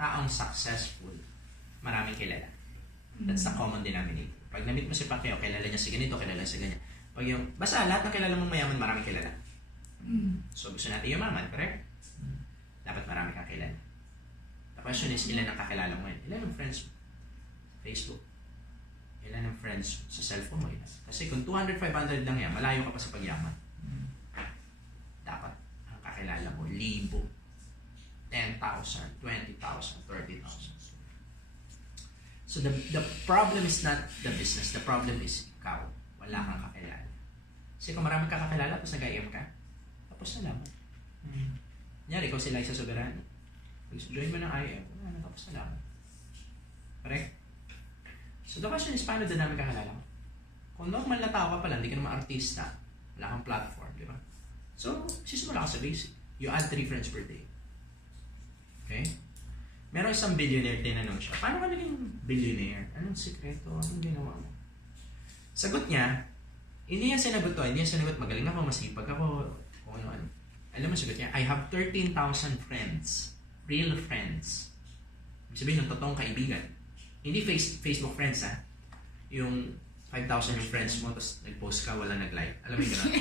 taong successful, maraming kilala. That's the common denominator. Pag na-meet mo si Pacquiao, kilala niya si ganito, kilala si ganyan. Pag yung, basta lahat ng kilala mong mayaman, maraming kilala. So gusto natin yumaman, correct? Dapat marami kang kilala. The question is, ilan ang kakilala mo yun? Ilan ang friends mo? Facebook. Ilan ang friends sa cellphone mo? Ilan? Kasi kung 200, 500 lang yan, malayo ka pa sa pagyaman. Dapat ang kakilala mo, 1,000, 10,000, 20,000, 30,000. So the problem is not the business. The problem is ikaw. Wala kang kakilala. Kasi kung marami kang kakilala, tapos nag-IM ka, tapos na lang. Kunyari, ikaw si Liza Soberano. Join mo ng IM, wala na, tapos na lang. Correct? So the question is, paano din namin kakilala mo? Kung normal na tao ka pala, hindi ka naman artista, wala kang platform, di ba? So, sisimula ka sa basic. You add 3 friends per day. Okay? Meron isang billionaire, tinanong siya, paano ka naging billionaire? Anong sikreto? Anong ginawa mo? Sagot niya, hindi niya sinagot to, hindi niya sinagot, magaling ako, masipag ako, kung ano-ano. Alam mo, sagot niya, I have 13,000 friends. Real friends. Ibig sabihin ng totoong kaibigan. Hindi Facebook friends, ha? Yung 5,000 yung friends mo, tapos nag-post ka, wala nag-like. Alam mo yung gano'n?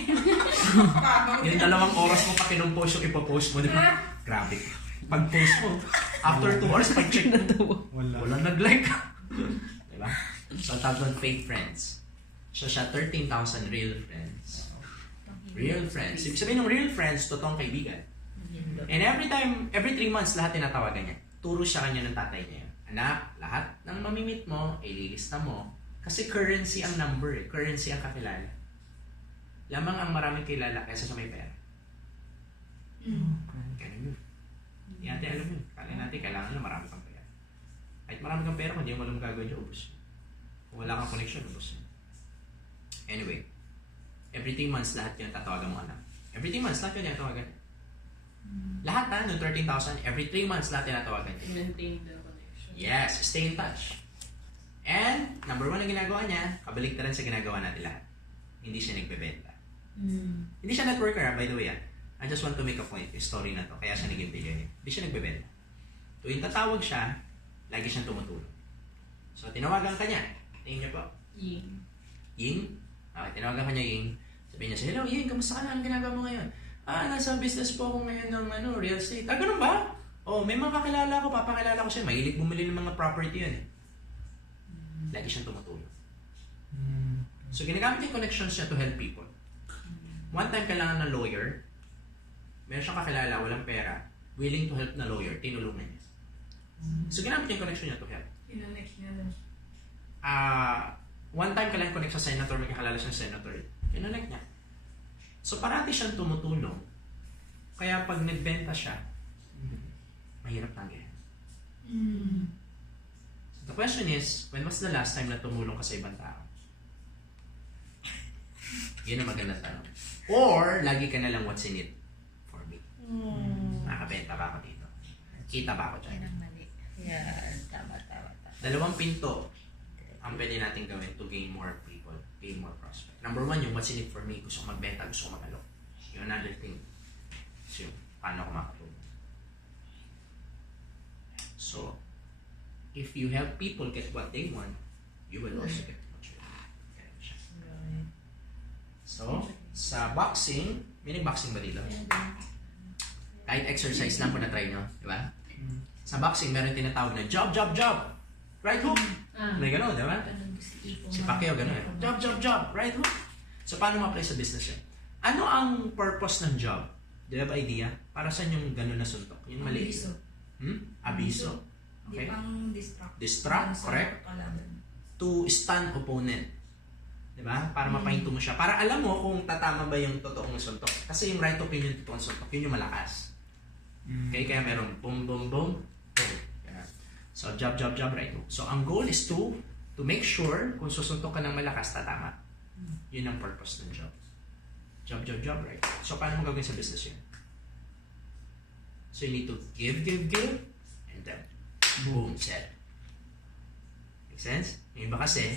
Yung 2 oras mo pa kinumpose yung ipopost mo, di ba? Grabe. Pag-post mo, after 2 hours, pag-check mo, wala nag-like. Diba? So, tawag doon fake friends. So, siya 13,000 real friends. Real friends. Ibig sabihin ng real friends, totoong kaibigan. And every 3 months, lahat tinatawagan niya. Turo siya kanya ng tatay niya. Anak, lahat ng mamimit mo, ililista mo. Kasi currency ang number eh. Currency ang kakilala. Lamang ang maraming kilala kaysa sa may pera. Ganun yun. Hindi natin alam yun. Kala natin, kailangan na marami kang pera. Kahit marami kang pera, kung hindi mo alam gagawin niyo, ubos. Kung wala kang connection, ubos. Anyway, every 3 months, lahat yun tatawagan mo anak. Every 3 months, lahat yun tatawagan. Lahat na, no 13,000, every 3 months, lahat yun tatawagan. Maintain the connection. Yes, stay in touch. And, number 1 na ginagawa niya, kabaligtaran sa ginagawa natin lahat. Hindi siya nagbebenta. Hindi siya networker, by the way. I just want to make a point, yung story na to, kaya siya naging billionaire. Hindi siya nagbebenta. Tuwing tatawag siya, lagi siyang tumutulong. So, tinawagan ka niya. Tingin niya po. Ying? Okay, tinawagan ka niya, Ying. Sabihin niya siya, hello, Ying, kamusta ka na? Anong ginagawa mo ngayon? Nasa business po ako ngayon ng real estate. Ganun ba? May mga kakilala ko, papakilala ko siya. Mahilig bumili ng mga property yun eh. Lagi siyang tumutulong. So, ginagamit yung connections niya to help people. One time, kailangan ng lawyer. Meron siyang kakilala, walang pera, willing to help na lawyer, tinulungan niya. So, ginamit yung connection niya to help. Ina-next niya lang. One time, kailangan connect sa senator, may kakilala siyang senator. Kinonect niya. So, parati siyang tumutulong. Kaya pag nagbenta siya, mahirap tanggihan. So, the question is, when was the last time na tumulong ka sa ibang tao? Yun ang magandang tanong. Or, lagi ka na lang what's in it for me. Nakabenta ba ako dito? Kita ba ako dyan? Yan ang mali. Yan, tama. 2 pinto ang pwede natin gawin to gain more people, gain more prospect. Number 1, yung what's in it for me. Gusto ko magbenta, gusto ko mag-alok. Yung another thing, so paano ko makatulong. So, if you help people get what they want, you will also get what you want. So, sa boxing, may nag-boxing ba dito? Kahit exercise lang kung na-try nyo, di ba? Sa boxing, meron tinatawag na job, job, job. Right hook. May gano'n, di ba? Si Pacquiao gano'n eh. Job, job, job. Right hook. So, paano ma-apply sa business yun? Ano ang purpose ng job? Do you have idea? Para saan yung gano'n na suntok? Yung mali. Abiso. Abiso. Okay. Di pang distract. Distract, correct. To stun opponent. Diba? Para mapahinto mo siya. Para alam mo kung tatama ba yung totoong suntok. Kasi yung right opinion, totoong suntok, yun yung malakas. Okay? Kaya meron boom, boom, boom, boom. Yeah. So, job, job, job, right hook. So, ang goal is to make sure kung susuntok ka ng malakas, tatama. Yun ang purpose ng job. Job, job, job, right hook. So, paano mo gagawin sa business yun? So, you need to give, and then, boom, sell. Make sense? Yung iba kasi,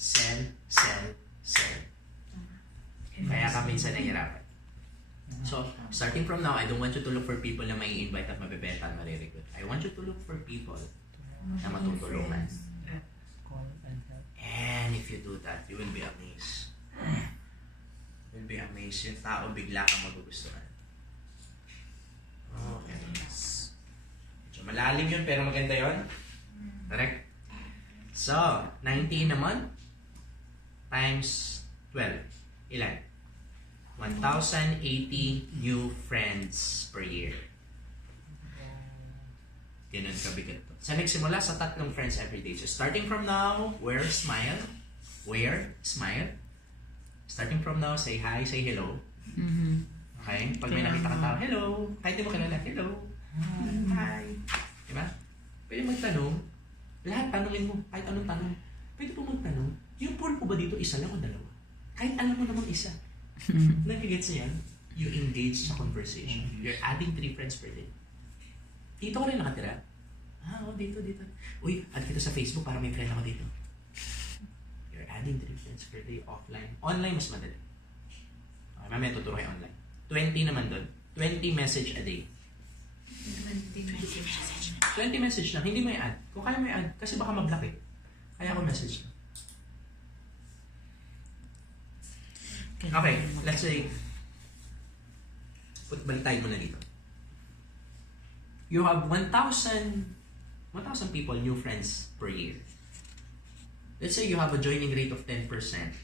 sell. Kaya ka minsan nahihirapan. So, starting from now, I don't want you to look for people na may invite at mabebenta at marirecruit. I want you to look for people na matutulungan. Call and help. And if you do that, you will be amazed. You will be amazed. Yung tao bigla kang magugustuhan. Okay. So, malalim yun pero maganda yun. Correct? So, 90 naman times 12. Ilan? 1,080 new friends per year. Ganun kabigat to. Sa nagsimula sa 3 friends every day. So, starting from now, where? Smile. Where? Smile. Starting from now, say hi, say hello. Okay? Pag may nakita kang tao, hello. Kahit di mo kilala, hello. Hi. Diba? Pwede magtanong. Lahat tanongin mo. Kahit anong tanong. Pwede po magtanong. Yung pulpo ba dito, isa lang o dalawa? Kahit alam mo namang isa. Nagigets niya yan? You engage sa conversation. You're adding 3 friends per day. Dito ka rin nakatira? Dito. Uy, add kita sa Facebook para may friend ako dito. You're adding 3 friends per day offline. Online, mas madali. Okay, mamaya tuturo kayo online. 20 naman doon. 20 message a day. 20 message lang. Hindi may add. Kung kaya may add, kasi baka mablock eh. Kaya ako message lang. Okay, let's say, balitay mo na dito. You have 1,000 people, new friends per year. Let's say you have a joining rate of 10%.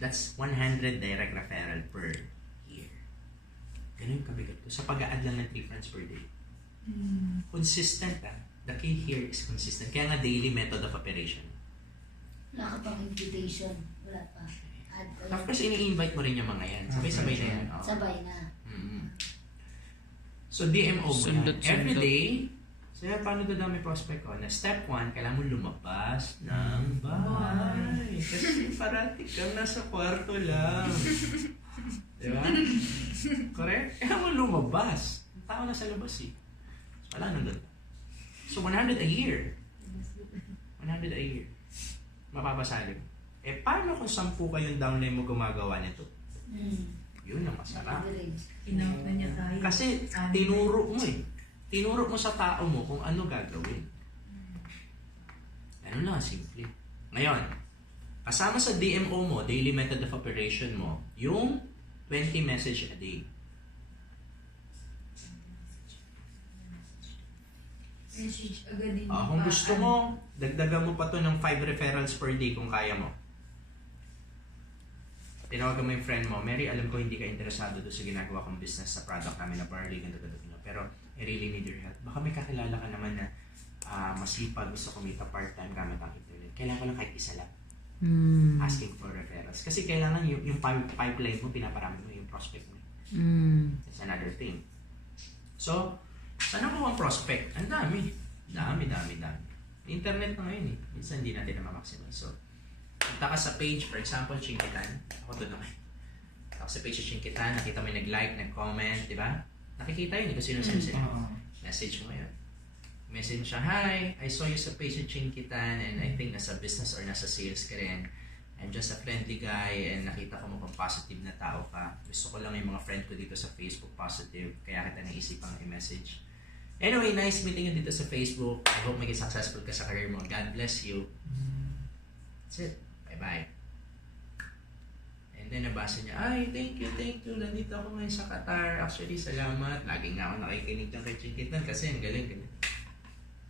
That's 100 direct referral per year. Ganun yung kabigat ko. Sa pag-a-add lang ng 3 friends per day. Consistent The key here is consistent. Kaya nga daily method of operation. Wala ka pang invitation. Wala pa. Of course, ini-invite mo rin yung mga yan. Sabay-sabay na yan. Oh. Sabay na. So, DMO mo Sundot, yan. Every sundot. day, so yan, paano dadami prospect ko? Na step 1, kailangan mo lumabas ng bahay. Kasi parating kang nasa kwarto lang. Di ba? Correct? Kailangan mo lumabas. Ang tao nasa labas eh. So, wala nandun. So, 100 a year. 100 a year. Mapapasalim. Paano kung 10 kayong downline mo gumagawa nito? Yun ang masarap. Enough na niya tayo. Kasi tinuro mo eh. Tinuro mo sa tao mo kung ano gagawin. Ano lang, simple. Ngayon, kasama sa DMO mo, daily method of operation mo, yung 20 message a day. Message agad din. Kung gusto mo, dagdagan mo pa to ng 5 referrals per day kung kaya mo. Tinawagan mo yung friend mo, Mary, alam ko hindi ka interesado doon sa ginagawa kong business sa product namin na parley, ganito, pero I really need your help. Baka may kakilala ka naman na masipag, gusto kumita part-time gamit ang internet. Kailangan ko lang kahit isa lang. Asking for referrals. Kasi kailangan yung pipeline mo, pinaparami mo yung prospect mo. That's another thing. So, saan ako ang prospect? Ang dami. Dami. Internet na ngayon eh. Minsan hindi natin na ma-maximize. So, punta ka sa page, for example, Chinkitan. Ako doon naman. Ako sa page sa Chinkitan, nakita mo yung nag-like, nag-comment, di ba? Nakikita yun, kung sino-sino sila. Message mo ngayon. Message mo siya, hi, I saw you sa page sa Chinkitan and I think nasa business or nasa sales ka rin. I'm just a friendly guy and nakita ko mukhang positive na tao ka. Gusto ko lang yung mga friend ko dito sa Facebook positive, kaya kita naisipang i-message. Anyway, nice meeting you dito sa Facebook. I hope maging successful ka sa career mo. God bless you. That's it. Bye-bye. And then nabasa niya, ay, thank you. Nandito ako ngayon sa Qatar. Actually, salamat. Lagi nga ako nakikinig ng kay Chinkitan kasi ang galing.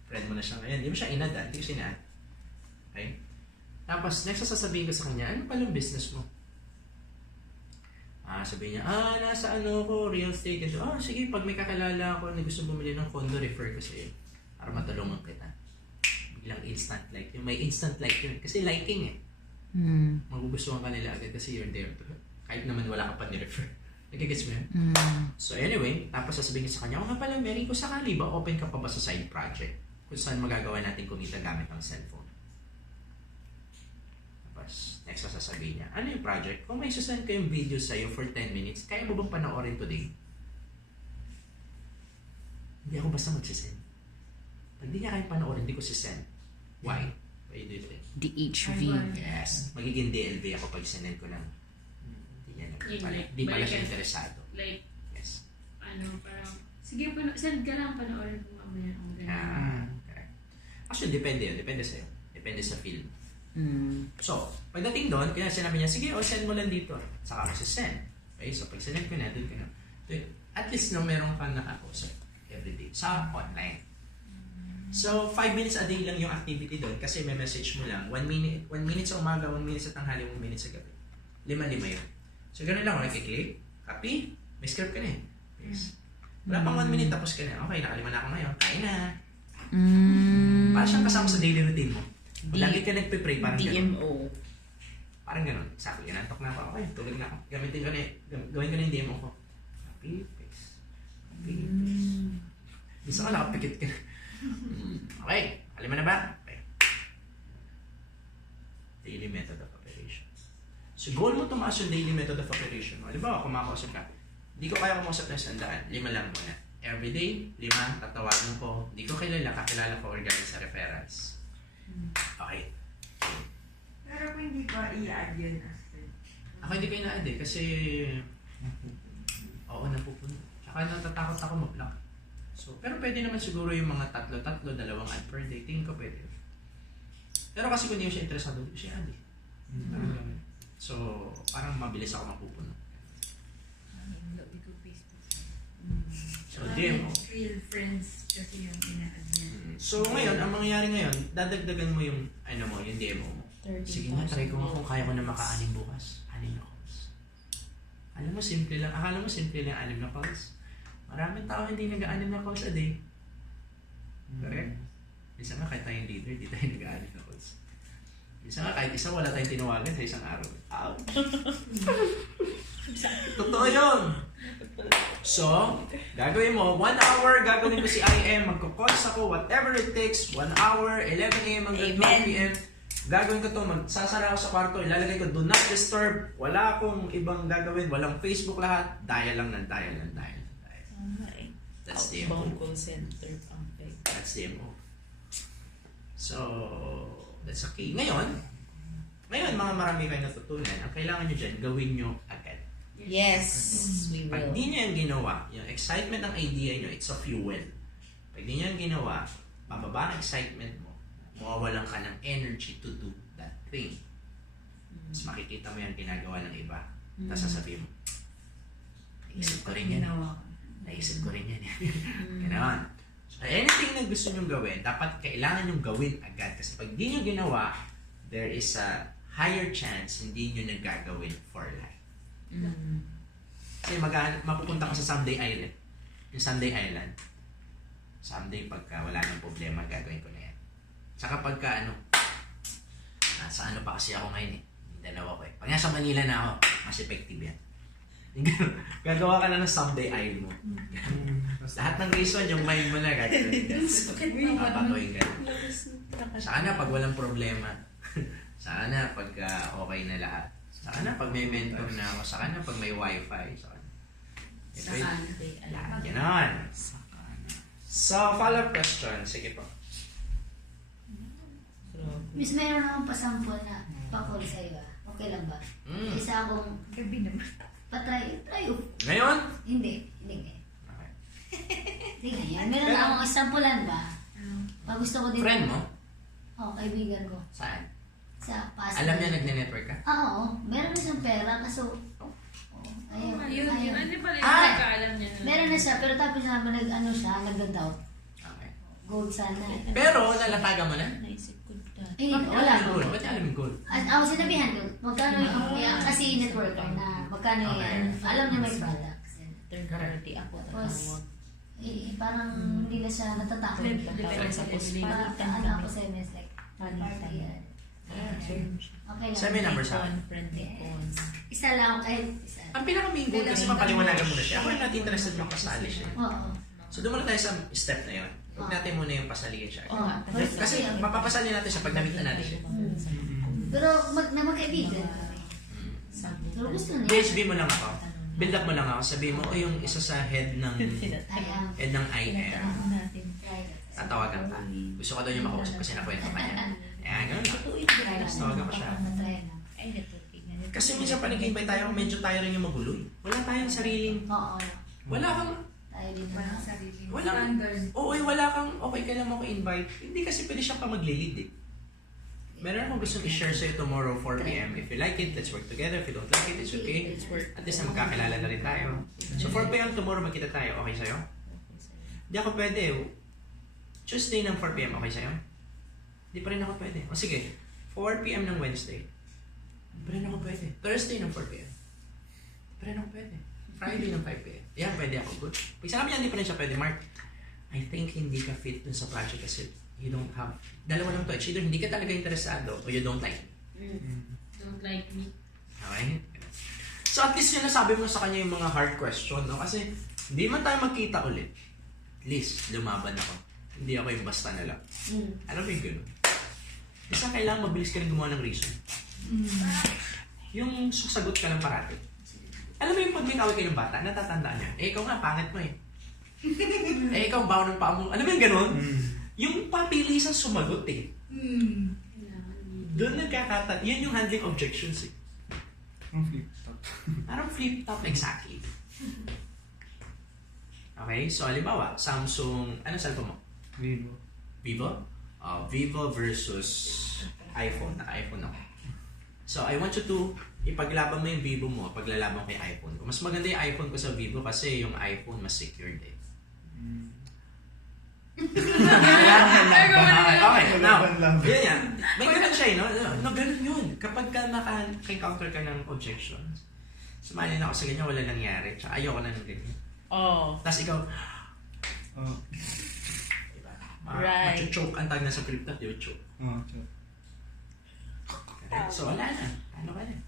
Friend mo na siya ngayon. Hindi mo siya inad, hindi ko sinad. Okay? Tapos, next sasabihin ko sa kanya, ano palang business mo? Sabihin niya, nasa ko, real estate. Sige, pag may kakilala ako na gusto bumili ng condo, refer ko sa'yo. Para matulungan kita. Biglang instant like yun. May instant like yun. Kasi liking eh. Magugustuhan ka nila agad kasi you're there. Kahit naman wala ka pa ni-refer. Nagigets mo yun? So anyway, tapos sasabihin niya sa kanya, nga pala, Mary, kung sakali ba, open ka pa ba sa side project? Kung saan magagawa natin kumita gamit ng cellphone. Tapos, next sasabihin niya, ano yung project? Kung may susend kayong video sa'yo for 10 minutes, kaya mo bang panoorin today? Hindi ako basta magsisend. Pag di niya kaya panoorin, hindi ko sisend. Why? Why do you think? DHV. Yes. Magiging DLV ako pag sinend ko ng hindi pala siya interesado. Like, Yes. parang, sige, send ka lang, panoorin ko mamaya ang ganun. Correct. Actually, depende yun. Depende sa'yo. Depende sa film. Mm. So, pagdating doon, kaya sinabi niya, sige, send mo lang dito. Saka ako send. Okay, so pag sinend ko na, doon ka na. At least no, meron ka nakakusap everyday sa online. So, 5 minutes a day lang yung activity doon kasi may message mo lang. 1 minute sa umaga, 1 minute sa tanghali, 1 minute sa gabi. 5-5 yun. So, ganun lang ako nakiklik. Copy. May script ka na eh. Yes. Wala pang 1 minute tapos ka na. Okay, nakalima na ako ngayon. Kain na. Para siyang kasama sa daily routine mo. Pag lagi ka nagpe-pray, parang ganun. DMO. Parang ganun. Sabi, inantok na ako. Okay, tulog na ako. Gawin ko na yung demo ko. Copy, paste. Copy, paste. Bisa ka nakapikit ka na. Okay, kalima na ba? Okay. Daily method of operation. So, goal mo tumaas yung daily method of operation. Halimbawa, kumakausap ka. Hindi ko kaya kumausap ng 100. 5 lang muna. Everyday, 5, tatawagan ko. Hindi ko kilala, kakilala ko or galing sa referrals. Okay. Pero kung hindi pa i-add yun after. Ako hindi ko ina-add eh, kasi oo, napupuno. Tsaka natatakot ako mag-block. So, pero pwede naman siguro yung mga 3, 2 add per day. Tingin ko pwede. Pero kasi kung hindi ko siya interesado, hindi ko siya add eh. Parang ganun. So, parang mabilis ako mapupuno. So, demo. Real friends kasi yung ina-add niya. So, ngayon, ang mangyayari ngayon, dadagdagan mo yung, yung demo mo. Sige nga, try ko nga kung kaya ko na maka-anim bukas. 6 na calls. Alam mo, simple lang. Akala mo, simple lang 6 na calls. Maraming tao hindi nag-6 na calls a day. Correct? Bisa nga, kahit tayong leader, di tayo nag-6 na calls. Bisa nga, kahit isa, wala tayong tinawagan sa isang araw. Ouch! Totoo yun! So, gagawin mo, 1 hour, gagawin ko si IM, magkocalls ako, whatever it takes, 1 hour, 11 a.m. hanggang 12 p.m. Gagawin ko to, magsasara ako sa kwarto, ilalagay ko, do not disturb, wala akong ibang gagawin, walang Facebook lahat, dial lang ng dial. That's the MO. Outbound call center ang peg. That's the MO. So, that's okay. Ngayon, mga marami kayo natutunan, ang kailangan nyo dyan, gawin nyo agad. Yes, we Pag will. di nyo yung ginawa, yung excitement ng idea nyo, it's a fuel. Pag di nyo yung ginawa, bababa ang excitement mo, mawawalan ka ng energy to do that thing. Tapos makikita mo yung ginagawa ng iba. Tapos sasabihin mo, naisip ko rin yan. Naisip ko rin yan. Ganoon. So, anything na gusto nyo gawin, dapat kailangan nyo gawin agad. Kasi pag di nyo ginawa, there is a higher chance hindi nyo nagagawin for life. Kasi mapupunta ka sa Someday Island. Yung Someday Island. Someday pagka wala nang problema, gagawin ko na yan. Saka pagka nasa pa kasi ako ngayon eh. Dalawa ko eh. Pag nasa Manila na ako, mas effective yan. Gagawa ka na ng Someday Island mo. Lahat ng reason, yung mind mo na gagawin ka. Papatuin ka na. Sana pag walang problema. Sana pagka okay na lahat. Sana pag may mentor na ako. Sana pag may wifi. Lahat ganon. So, follow-up question. Sige po. Miss, meron akong pasample na pa-call sa'yo ah. Okay lang ba? Isa akong Gabi naman. patry. Ngayon? Hindi. Okay. Hindi ngayon. Meron na akong sampulan ba? Pag gusto ko din. Friend mo? Oo, kaibigan ko. Saan? Sa past. Alam niya nagne-network ka? Oo. Meron na siyang pera kaso ayaw. Ano pala yung Ah! nagkaalam niya na? Meron na siya pero tapos naman nagda-doubt. Okay. Gold sana. Pero, nalataga mo na? Naisip ko dahil. Eh, Bakit wala alam ko. yung goal? Ba't alam yung goal? Ako sinabihan ko, magkano yung kasi networker na magkano yan. Alam niya may products. Third party ako Tapos, tatawag. parang hindi na siya natatakot. Tatawag sa Tapos palitan ano ako sa MS like, party yan. Okay lang. Saan may number sa akin? Friendly phones. Isa lang kahit isa. Ang pinaka-main goal kasi mapaliwanagan mo na siya. Ako yung not interested makasali siya. Oo. So, doon muna tayo sa step na yun. Huwag natin muna yung pasalihin siya. Oo. Kasi mapapasali natin siya pag namit na natin siya. Pero magkaibigan kami. Pero gusto niya. BHB mo lang ako. Build up mo lang ako. Sabihin mo, yung isa sa head ng IM. Tatawagan ka. Gusto ko daw yung makausap kasi nakwento ka niya. Ayan, gano'n lang. Tawagan ko siya. Kasi minsan pa nag-invite tayo, medyo tayo rin yung magulo. Wala tayong sariling, Oo. wala kang, tayo din Parang na. sariling Wala. standard. Oo, wala kang okay ka lang invite. Hindi kasi pwede siya pa mag-lead eh. Meron akong gustong i-share sa'yo tomorrow 4 p.m. If you like it, let's work together. If you don't like it, it's okay. At least na magkakilala na rin tayo. So 4 p.m. tomorrow magkita tayo. Okay sa'yo? Hindi ako pwede. Tuesday ng 4 p.m. Okay sa'yo? Hindi pa rin ako pwede. O sige, 4 p.m. ng Wednesday. Hindi pa rin ako pwede. Thursday ng 4 p.m. Hindi pa rin ako pwede. Friday ng 5 p.m. Yan, pwede ako. Good. Pag sabi niya, hindi pa rin siya pwede, Mark, I think hindi ka fit dun sa project kasi you don't have, dalawa lang to. It's either hindi ka talaga interesado or you don't like me. Don't like me. Okay? So at least yun nasabi mo sa kanya yung mga hard question, no? Kasi hindi man tayo magkita ulit. At least, lumaban ako. Hindi ako yung basta na lang. Alam mo yung gano'n? Isa kailangan mabilis ka rin gumawa ng reason. Yung susagot ka lang parati. Alam mo yung pag may kaway kayo ng bata, natatandaan niya. Eh, ikaw nga, pangit mo eh. Eh, ikaw, bawa ng paa mo. Alam mo yung gano'n? Yung papilisan sumagot eh. Kailangan me. Doon nagkakata. Yan yung handling objections eh. Ang flip top. Parang flip top, exactly. Okay, so halimbawa, Samsung, ano cellphone mo? Vivo. Vivo? Vivo versus iPhone. Naka-iPhone ako. So, I want you to ipaglaban mo yung Vivo mo, paglalaban ko yung iPhone ko. Mas maganda yung iPhone ko sa Vivo kasi yung iPhone mas secured eh. Okay, now, yun yan. May ganun siya eh, no? No, ganun yun. Kapag ka naka-encounter ka ng objections, sumali na ako sa ganyan, wala nangyari. Tsaka ayoko na ng ganyan. Oh. Tapos ikaw, Oh. diba? Right. Macho-choke ang tag na sa flip top, di ba? Choke. Oh, so. Correct? So, wala na. Ano ka na?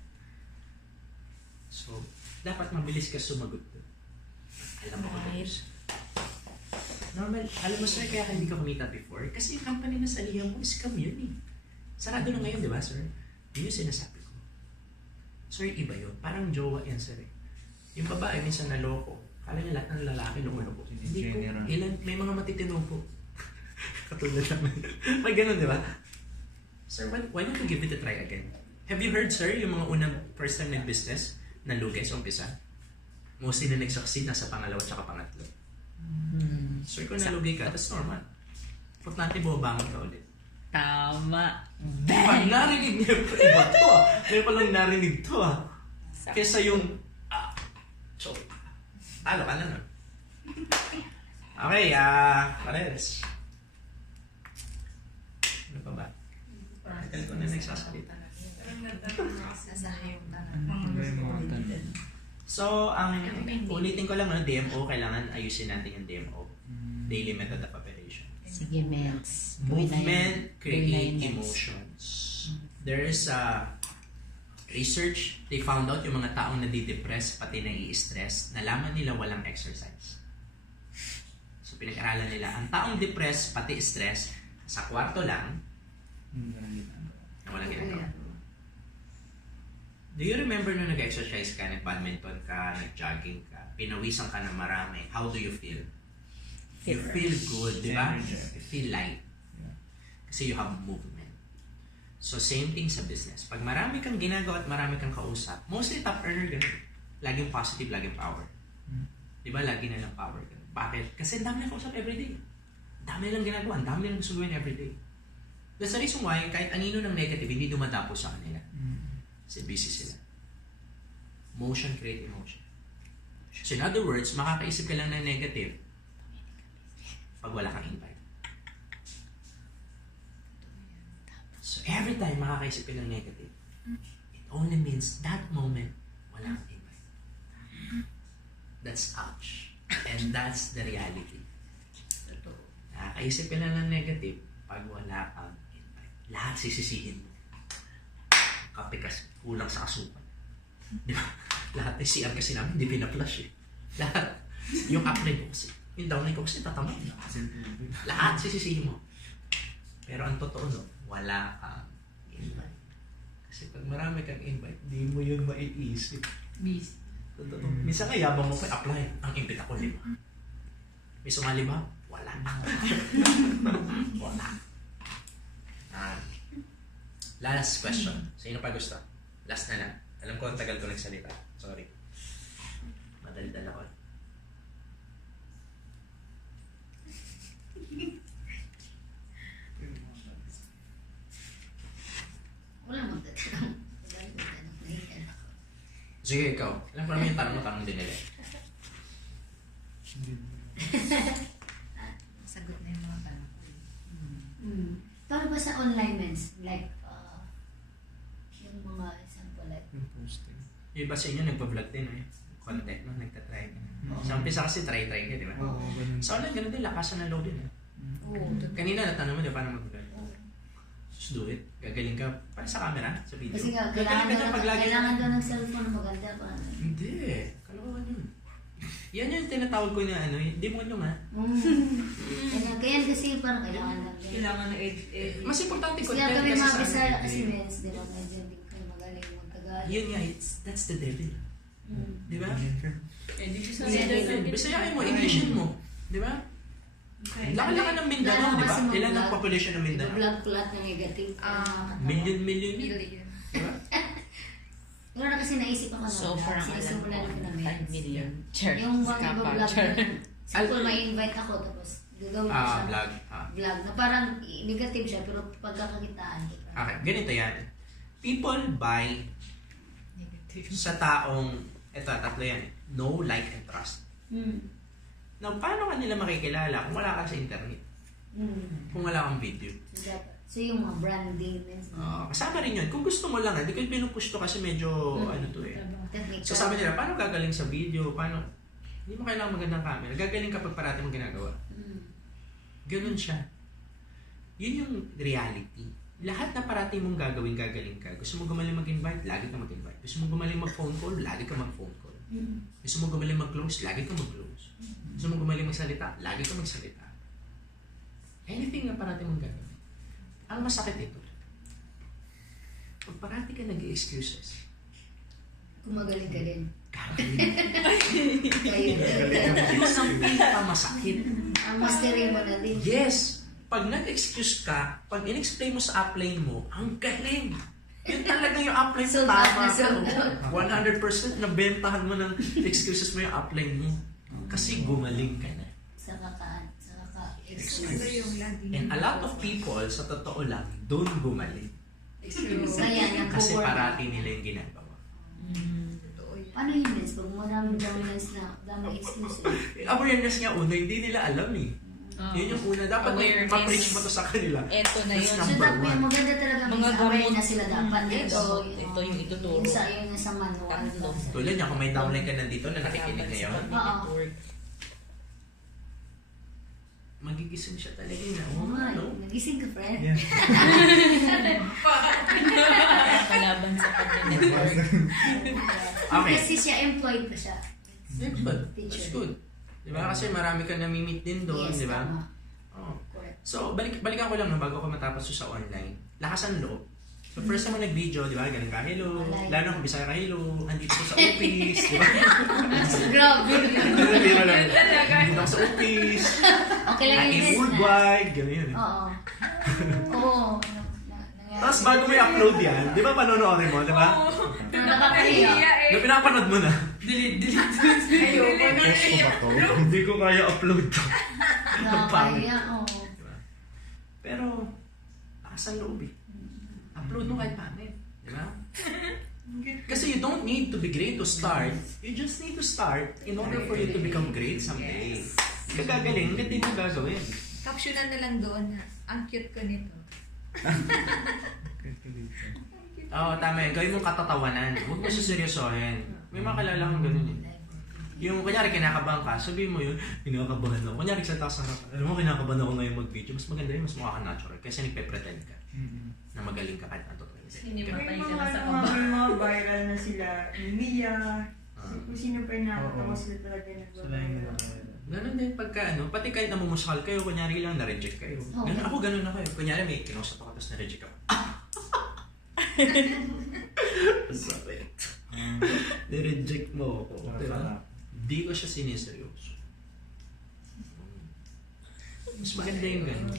So, dapat mabilis ka sumagot doon. Alam mo ko Right. Normal, alam mo sir, kaya hindi ka kumita before? Kasi yung company na salihan mo, scam yun eh. Sarado na ngayon, di ba sir? Yun yung sinasabi ko. Sir, iba yun. Parang jowa yan sir eh. Yung babae minsan naloko. Kala niya lahat ng lalaki loko-loko. Hindi ko. General. Ilan, may mga matitino po. Katulad naman. May ganun, di ba? Sir, why don't you give it a try again? Have you heard, sir, yung mga unang first time nag-business na lugi sa umpisa? Mostly na nag-succeed nasa pangalawa at pangatlo. Sir, kung nalugi ka, that's normal. Pag natin bumabangon ka ulit. Tama. Pag narinig niya, iba to ah. Ngayon pa lang narinig to ah. Kesa yung, so, talo ka na nun. Okay, Paredes. Ano pa ba? Tagal ko na nagsasalita. So, ulitin ko lang, DMO, kailangan ayusin natin yung DMO. Daily Method of Operation. Sige, Mels. Movement Gawin na create yun, Mels. emotions. There is a research, they found out yung mga taong nadidepress, pati nai-stress, nalaman nila walang exercise. So, pinag-aralan nila, ang taong depressed, pati stress, sa kwarto lang, na walang ginagawa. Do you remember nung nag-exercise ka, nag-badminton ka, nag-jogging ka, pinawisan ka ng marami, how do you feel? You feel good, di ba? You feel light. Kasi you have movement. So, same thing sa business. Pag marami kang ginagawa at marami kang kausap, mostly top earner ganun. Laging positive, laging power. Di ba? Lagi na lang power. Ganun. Bakit? Kasi ang dami na kausap everyday. Dami lang ginagawa, ang dami lang gusto gawin everyday. That's the reason why, kahit anino ng negative, hindi dumadapo sa kanila. Kasi busy sila. Motion create emotion. So in other words, makakaisip ka lang ng negative pag wala kang invite. So every time makakaisip ka ng negative, it only means that moment wala kang invite. That's ouch. And that's the reality. Nakakaisip ka lang ng negative pag wala kang invite. Lahat sisisihin mo. Kape kasi kulang sa kasupan. Di ba? Lahat ng CR kasi namin hindi pina-flush eh. Lahat. Yung upline ko kasi. Yung downline ko kasi tatamad. Lahat sisisihin mo. Pero ang totoo no, wala kang invite. Kasi pag marami kang invite, hindi mo yun maiisip. Busy. Totoo. Minsan nga yabang mo pa apply. Ang invite ako 5. May sumali ba? Wala. Wala. Last question. Sino pa gusto? Last na lang. Alam ko ang tagal ko nagsalita. Sorry. Madaldal ako. Sige, ikaw. Alam ko naman yung tanong din nila. Hindi. Sagot na yung mga tanong ko. Paano ba sa online mens? Like, yung mga example like, Yung posting. Yung iba sa inyo nagpa-vlog din eh. Content, no? Nagtatry ka. Oo. Sa umpisa kasi try ka, di ba? Oo, ganun. Sa online, ganun din. Lakasan ng load din eh. oh, Kanina natanong mo, di ba, paano mag-vlog? Just do it. Gagaling ka. Para sa camera, sa video. kasi nga, Gagaling ka dyan pag lagi. kailangan daw ng cellphone na maganda pa. Hindi. Kalokohan yun. Yan yung tinatawag ko na ano, demonyo nga. Kaya kasi parang kailangan lang. Kailangan na edit. Mas importante Kasi content kami kasi mga sa Bisaya ano, kasi eh. mens, di ba? Medyo hindi kayo magaling magtagalog. Yun nga, that's the devil. Di ba? Edit ko sa Bisayain mo, Englishin mo. Di ba? Laki-laki ng Mindanao, di ba? Ilan ang population ng Mindanao? Vlog-vlog na negative. Million. Di ba? Pero na kasi naisip ako So, parang alam ko, sinisimulan ko na 5 million. Char. yung mga Kapag, iba-vlog char. na, simple may-invite ako, tapos gagawin ko siya. Vlog. Vlog na parang negative siya, pero pagkakakitaan ko. Okay, ganito yan. People buy sa taong, eto, tatlo yan eh. Know, like, and trust. Now, paano ka nila makikilala kung wala ka sa internet? Kung wala kang video? So yung mga branding, Kasama rin yun. Kung gusto mo lang, hindi ko pinupush to kasi medyo, ano to eh. technical. So sabi nila, paano gagaling sa video? Paano? Hindi mo kailangan magandang camera. Gagaling kapag parati mong ginagawa. Ganun siya. Yun yung reality. Lahat na parati mong gagawin, gagaling ka. Gusto mo gumaling mag-invite, lagi ka mag-invite. Gusto mo gumaling mag-phone call, lagi ka mag-phone call. Gusto mo gumaling mag-close, lagi ka mag-close. Gusto mo gumaling magsalita, lagi ka magsalita. Anything na parati mong gagawin. Ang masakit ito. Pag parati ka nag-excuses, Kung magaling ka din. gagaling. Kayo. Yun ang pinakamasakit. Ang mastery mo na din. Yes! Pag nag-excuse ka, pag in-explain mo sa upline mo, ang galing! Yun talaga yung upline mo. Sold out Tama na sold ka. 100% nabentahan mo ng excuses mo yung upline mo. Kasi gumaling ka na. Sa Excuse. kaka-excuse. And a lot of people, sa totoo lang, don't gumaling. Kaya yung Kasi coworker. parati nila yung ginagawa. Paano yun, Miss? Pag maraming dominance na, daming excuse. Yung awareness nga una, hindi nila alam eh. Yun yung una. Dapat Awareness. ma-preach mo to sa kanila. Eto na That's yun. So, number dapat one. maganda talaga Mga Miss, aware gamot. na sila dapat. Ito yung ituturo. Yung sa yun sa manual. Tatlo. Tulad niya, kung may downline ka nandito na nakikinig ngayon, magigising siya talaga yun. Oo nga, nagising ka, friend. Yeah. Kalaban sa pag-network. Okay. Kasi siya, employed pa siya. That's good. That's good. Diba? Kasi marami ka namimit din doon, Yes, diba? tama. Oh. Correct. So, balikan ko lang no, bago ko matapos sa online. Lakas ang loob. So, first time mo nag-video, di ba? Ganun ka, hello. Malay. Lalo kung Bisaya ka, hello. Andito ko sa office, di ba? Grabe. Biro lang. Andito ako sa office. Okay lang yun, Naki Miss, worldwide, gano'n yun. Oo. Oo. Tapos bago mo i-upload yan, di ba panonoodin mo, di ba? Nakakahiya. Nung pinapanood mo na, Post ko ba to? hindi ko kaya upload to. Nakakahiya, oo. Diba? Pero, lakas ang loob eh. Upload mo kahit paano eh. Di ba? Kasi you don't need to be great to start. You just need to start in order for you to become great someday. Kagagaling, hindi mo gagawin. Captionan na lang doon na, ang cute ko nito. Oo, tama yun. Gawin mong katatawanan. Huwag mo seryosohin. May mga kalala kong ganun eh. Yung, kunyari, kinakabahan ka, sabihin mo yun, kinakabahan ako. Kunyari, sa taas harap, alam mo, kinakabahan ako ngayon mag-video. Mas maganda yun, mas mukha ka natural. Kasi nagpe-pretend ka na magaling ka kahit ang totoo. Sinipatay ka May na sa mga, kaba. may mga viral na sila, ni Mia, Ah. kung sino pa yung nakakatawa Oo. sila talaga Sila yung nagbabaral. Ganun din pagka pati kahit namumuskal kayo, kunyari lang na-reject kayo. Oo. Ganun, ako ganun na kayo. Kunyari may kinausap ako tapos na-reject ako. Sakit. Na-reject mo ako. Diba? Di ko siya siniseryoso. Mas maganda yung ganun.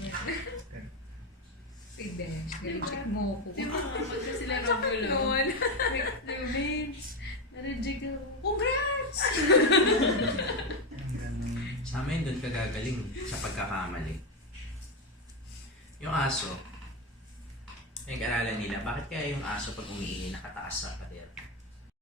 Si Besh, nireject mo ko. Di ba kapag sila Romulo? Vince, na-reject ako. Congrats! Sa amin, doon ka gagaling sa pagkakamali. Yung aso, yung aralan nila, bakit kaya yung aso pag umiihi nakataas sa pader?